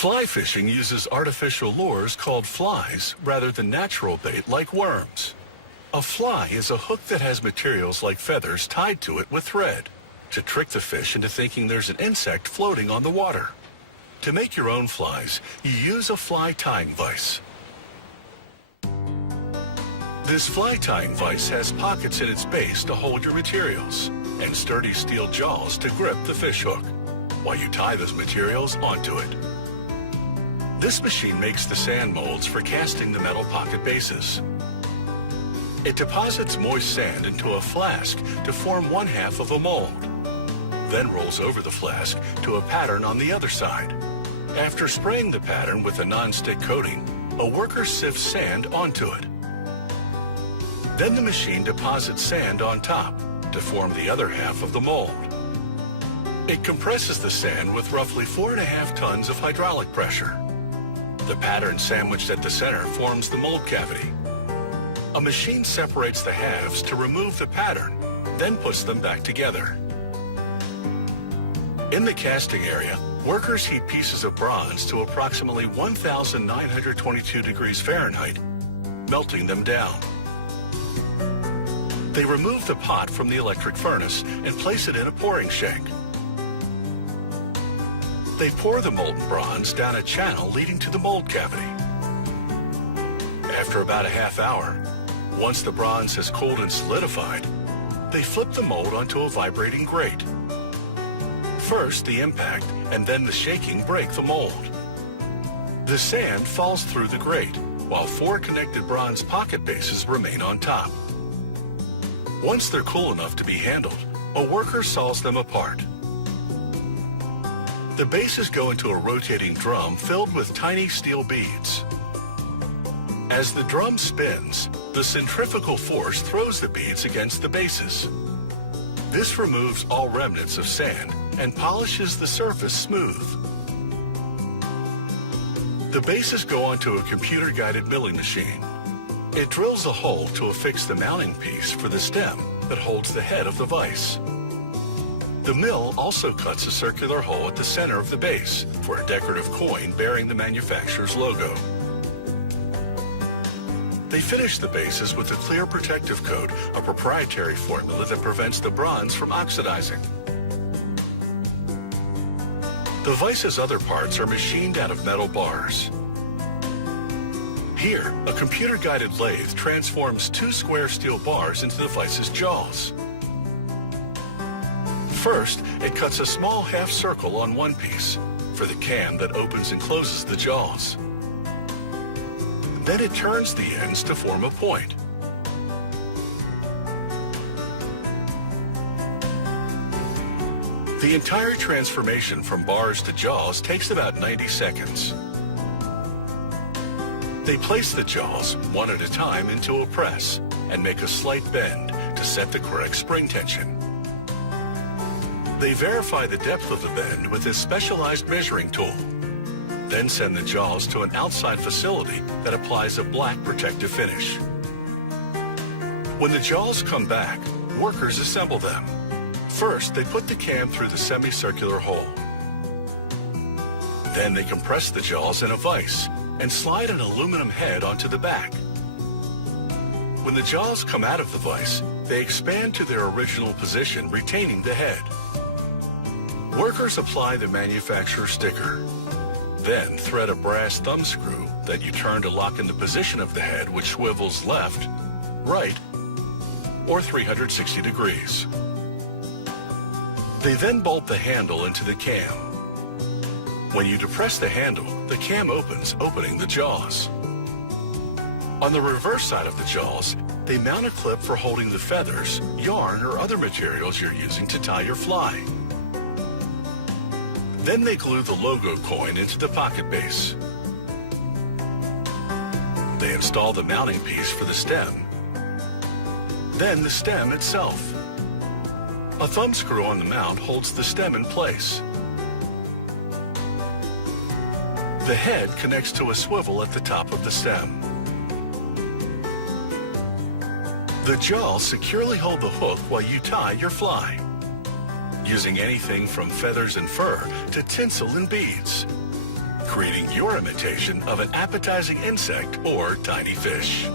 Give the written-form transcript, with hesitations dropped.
Fly fishing uses artificial lures called flies rather than natural bait like worms. A fly is a hook that has materials like feathers tied to it with thread to trick the fish into thinking there's an insect floating on the water. To make your own flies, you use a fly tying vise. This fly tying vise has pockets in its base to hold your materials and sturdy steel jaws to grip the fish hook while you tie those materials onto it. This machine makes the sand molds for casting the metal pocket bases. It deposits moist sand into a flask to form one half of a mold, then rolls over the flask to a pattern on the other side. After spraying the pattern with a non-stick coating, a worker sifts sand onto it. Then the machine deposits sand on top to form the other half of the mold. It compresses the sand with roughly 4.5 tons of hydraulic pressure. The pattern sandwiched at the center forms the mold cavity. A machine separates the halves to remove the pattern, then puts them back together. In the casting area, workers heat pieces of bronze to approximately 1,922 degrees Fahrenheit, melting them down. They remove the pot from the electric furnace and place it in a pouring shank. They pour the molten bronze down a channel leading to the mold cavity. After about a half hour, once the bronze has cooled and solidified, they flip the mold onto a vibrating grate. First, the impact and then the shaking break the mold. The sand falls through the grate, while 4 connected bronze pocket bases remain on top. Once they're cool enough to be handled, a worker saws them apart. The bases go into a rotating drum filled with tiny steel beads. As the drum spins, the centrifugal force throws the beads against the bases. This removes all remnants of sand and polishes the surface smooth. The bases go onto a computer-guided milling machine. It drills a hole to affix the mounting piece for the stem that holds the head of the vise. The mill also cuts a circular hole at the center of the base for a decorative coin bearing the manufacturer's logo. They finish the bases with a clear protective coat, a proprietary formula that prevents the bronze from oxidizing. The vise's other parts are machined out of metal bars. Here, a computer-guided lathe transforms 2 square steel bars into the vise's jaws. First, it cuts a small half circle on one piece for the cam that opens and closes the jaws. Then it turns the ends to form a point. The entire transformation from bars to jaws takes about 90 seconds. They place the jaws, one at a time, into a press and make a slight bend to set the correct spring tension. They verify the depth of the bend with this specialized measuring tool, then send the jaws to an outside facility that applies a black protective finish. When the jaws come back, workers assemble them. First, they put the cam through the semicircular hole. Then they compress the jaws in a vise and slide an aluminum head onto the back. When the jaws come out of the vise, they expand to their original position, retaining the head. Workers apply the manufacturer's sticker, then thread a brass thumb screw that you turn to lock in the position of the head, which swivels left, right, or 360 degrees. They then bolt the handle into the cam. When you depress the handle, the cam opens, opening the jaws. On the reverse side of the jaws, they mount a clip for holding the feathers, yarn, or other materials you're using to tie your fly. Then they glue the logo coin into the pocket base. They install the mounting piece for the stem, then the stem itself. A thumb screw on the mount holds the stem in place. The head connects to a swivel at the top of the stem. The jaws securely hold the hook while you tie your fly, using anything from feathers and fur to tinsel and beads. creating your imitation of an appetizing insect or tiny fish.